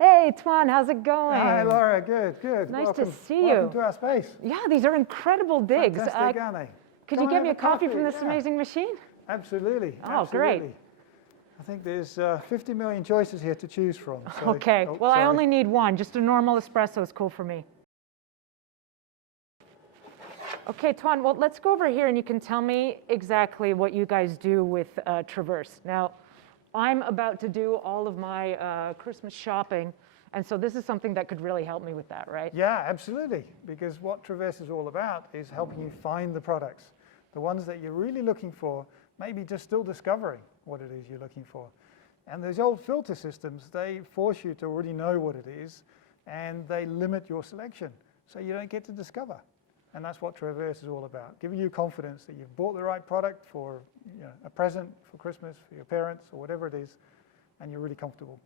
Hey, Tuan, how's it going? Hi, Laura. Good, good. Nice welcome, to see you. Welcome to our space. Yeah, these are incredible digs. Fantastic, aren't they? Could Come you and get have me a coffee from this yeah. amazing machine? Absolutely. Oh, absolutely. great. I think there's 50 million choices here to choose from. So, Okay, well, sorry. I only need one. Just a normal espresso is cool for me. Okay, Tuan, well, let's go over here and you can tell me exactly what you guys do with Traverz. Now, I'm about to do all of my Christmas shopping, and so this is something that could really help me with that, right? Yeah, absolutely. Because what Traverz is all about is helping you find the products, the ones that you're really looking for, maybe just still discovering what it is you're looking for. And those old filter systems, they force you to already know what it is, and they limit your selection, so you don't get to discover. And that's what Traverz is all about, giving you confidence that you've bought the right product for a present for Christmas, for your parents, or whatever it is, and you're really comfortable.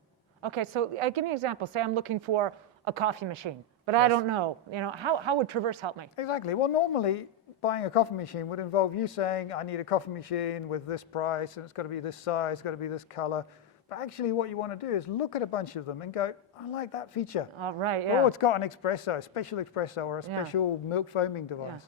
Okay, so give me an example. Say I'm looking for a coffee machine, but Yes. I don't know. How would Traverz help me? Exactly. Well, normally buying a coffee machine would involve you saying, I need a coffee machine with this price, and it's got to be this size, it's got to be this color. But actually what you want to do is look at a bunch of them and go, I like that feature. Right, yeah. Oh, it's got an espresso, a special espresso, or a Yeah. special milk foaming device.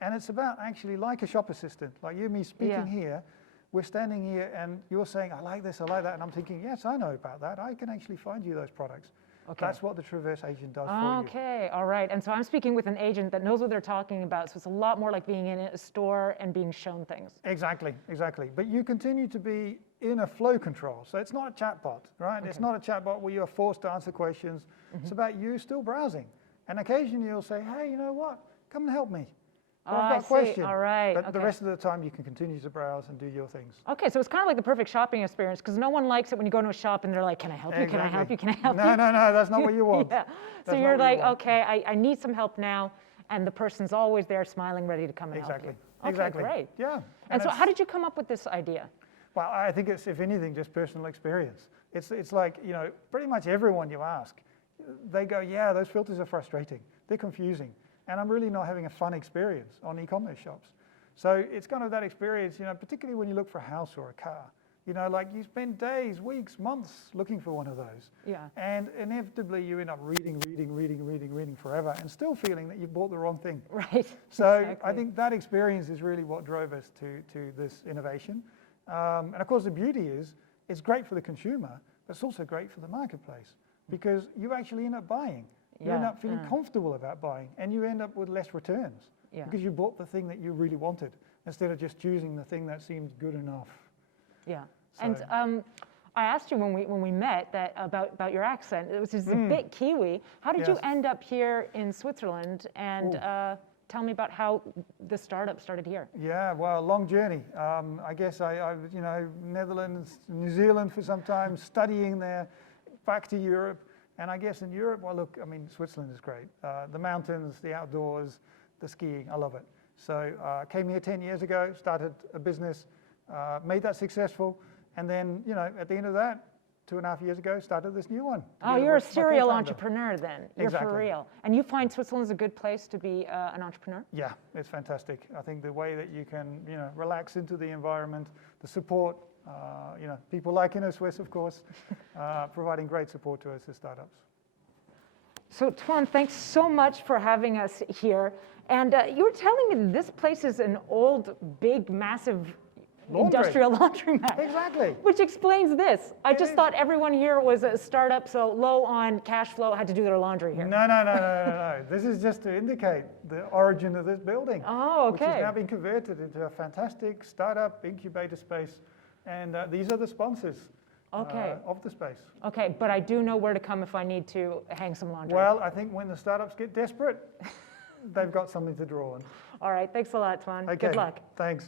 And it's about actually like a shop assistant, like you and me speaking here. We're standing here and you're saying, I like this, I like that. And I'm thinking, yes, I know about that. I can actually find you those products. Okay. That's what the Traverz agent does for you. Okay, all right. And so I'm speaking with an agent that knows what they're talking about. So it's a lot more like being in a store and being shown things. Exactly, exactly. But you continue to be in a flow control. So it's not a chatbot, right? Okay. It's not a chatbot where you're forced to answer questions. It's about you still browsing. And occasionally you'll say, hey, you know what? Come and help me. Or I've got a question. All right. But the rest of the time you can continue to browse and do your things. Okay, so it's kind of like the perfect shopping experience because no one likes it when you go to a shop and they're like, can I help you? Can I help you? Can I help you? No, that's not what you want. Yeah. So you're like, okay, I need some help now. And the person's always there smiling, ready to come and help you. Okay, exactly. Great. Yeah. And so how did you come up with this idea? Well, I think it's, if anything, just personal experience. It's like, pretty much everyone you ask, they go, yeah, those filters are frustrating. They're confusing. And I'm really not having a fun experience on e-commerce shops. So it's kind of that experience, particularly when you look for a house or a car. Like you spend days, weeks, months looking for one of those. Yeah. And inevitably you end up reading forever and still feeling that you've bought the wrong thing. Right. So exactly. I think that experience is really what drove us to this innovation. And of course the beauty is, it's great for the consumer, but it's also great for the marketplace because you actually end up buying. You end up feeling comfortable about buying, and you end up with less returns because you bought the thing that you really wanted instead of just choosing the thing that seemed good enough. Yeah, so. And I asked you when we met that about your accent. It was just a bit Kiwi. How did you end up here in Switzerland? And tell me about how the startup started here. Yeah, well, long journey. I guess I Netherlands, New Zealand for some time, studying there, back to Europe. And I guess in Europe, well, look, I mean, Switzerland is great. The mountains, the outdoors, the skiing, I love it. So came here 10 years ago, started a business, made that successful. And then, at the end of that, 2.5 years ago, started this new one. Oh, you're a serial entrepreneur then. You're exactly. For real. And you find Switzerland's a good place to be an entrepreneur? Yeah, it's fantastic. I think the way that you can, relax into the environment, the support, people like Innosuisse, of course, providing great support to us as startups. So Tuan, thanks so much for having us here. And you were telling me this place is an old, big, massive industrial laundromat. Exactly. Which explains this. I just thought everyone here was a startup, so low on cash flow, had to do their laundry here. No. This is just to indicate the origin of this building. Oh, okay. Which has now been converted into a fantastic startup incubator space. And these are the sponsors of the space. Okay, but I do know where to come if I need to hang some laundry. Well, I think when the startups get desperate, they've got something to draw on. All right, thanks a lot, Tuan. Okay, good luck. Thanks.